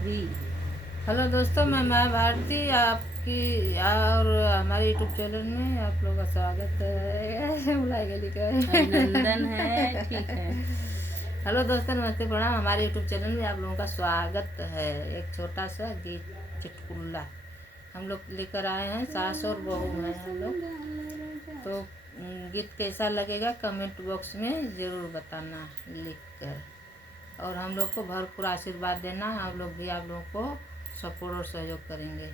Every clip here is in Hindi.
अभी। हेलो दोस्तों, मैं भारती आपकी और हमारे यूट्यूब चैनल में आप लोगों का स्वागत है। बुलाए गली का अभिनंदन है, ठीक है। हेलो दोस्तों, नमस्ते, प्रणाम। हमारे यूट्यूब चैनल में आप लोगों का स्वागत है। एक छोटा सा गीत चुटकुला हम लोग लेकर आए हैं। सास और बहू हैं हम लोग। तो गीत कैसा लगेगा कमेंट बॉक्स में ज़रूर बताना लिख कर, और हम लोग को भरपूर आशीर्वाद देना। हम लोग भी आप लोगों को सपोर्ट और सहयोग करेंगे।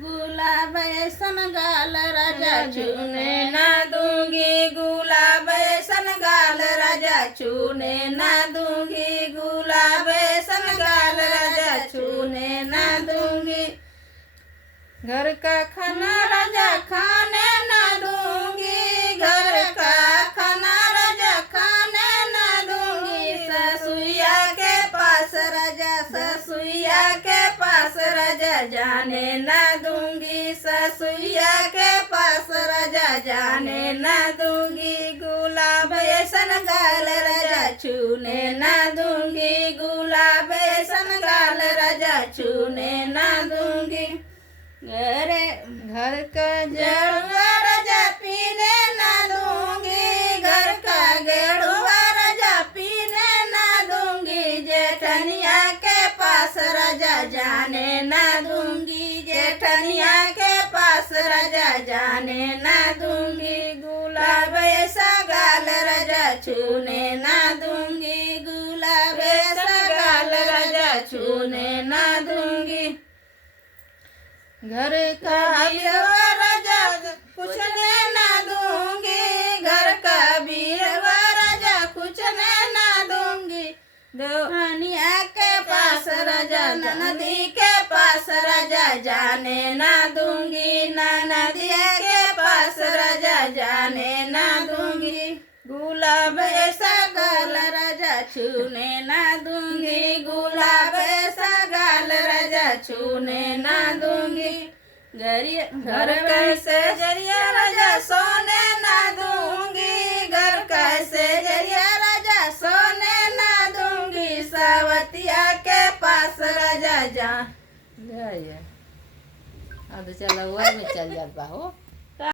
गुलाब ऐसन गाल राजा छूने ना दूंगी, गुलाब ऐसन गाल राजा छूने ना दूंगी, गुलाब ऐसन गाल राजा छूने ना दूंगी। घर का खाना राजा खाने ना दूंगी, घर का खाना राजा खाने ना दूंगी। ससुइया के पास राजा, ससुइया के पास राजा जाने ना दूंगी, ससुइया के पास राजा जाने ना दूंगी। गुलाब ऐसन गाल राजा छूने ना दूंगी, गुलाब ऐसन गाल राजा छूने ना दूंगी। घर का गेड़ुआ राजा पीने ना दूंगी, घर का गेड़ुआ राजा पीने ना दूंगी। जेठनिया के पास राजा जाने ना दूंगी, जेठनिया के पास राजा जाने ना दूंगी। गुलाब ऐसा गाल राजा छूने ना दूंगी, गुलाब ऐसा गाल राजा छूने ना दूंगी। घर का बीरवा राजा कुछ ना दूंगी, घर का बीरवा राजा कुछ ना दूंगी। देवनिया के पास राजा ननदी के पास राजा जाने ना दूंगी, ननदिया के पास राजा जाने ना दूंगी। गुलाब ऐसा गाल राजा छूने ना दूंगी, गुलाब ऐसा गाल राजा छूने ना दूंगी। घर कैसे जरिया राजा सोने ना दूंगी, घर कैसे जरिया राजा सोने ना दूंगी। सावतिया के पास राजा जा अब चला हुआ में चल जाता हो।